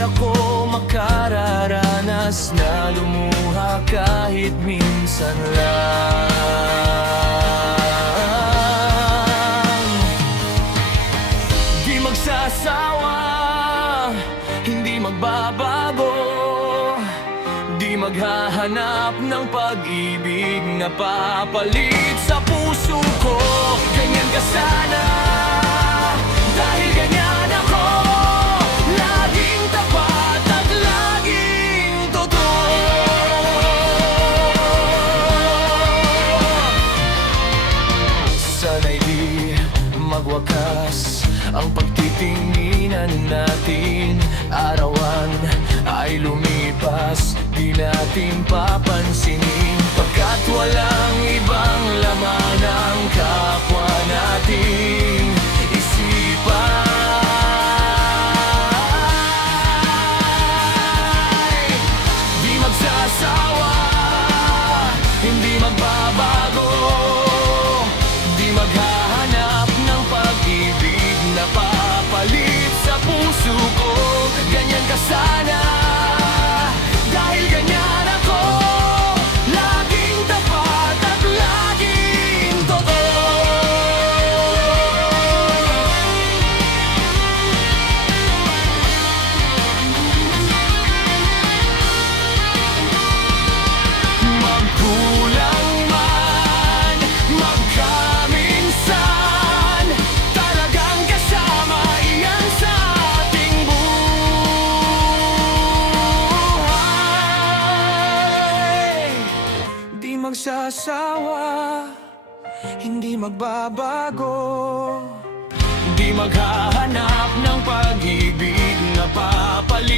ako makararanas na lumuha kahit minsan lang. Di magsasawa, hindi magbabago, di maghahanap ng pag-ibig na papalit sa puso ko. Ganyan ka sana, dahil ganyan ako, laging tapat at laging totoo. Sana'y di magwakas ang pagtitinginan natin. Arawan ay lumipas, di natin papansinin, pagkat walang ibang laman ang kapwa nating isipan. Di magsasawa, hindi magbabago, di maghahanap ng pag-ibig na papalit sa puso ko. Ganyan ka sana, dahil ganyan ako, laging tapat at laging totoo. Magkulang man, magkaminsan, talagang kasama iyan sa ating buhay. Di magsasawa, hindi magbabago, di maghahanap ng pag-ibig na papalit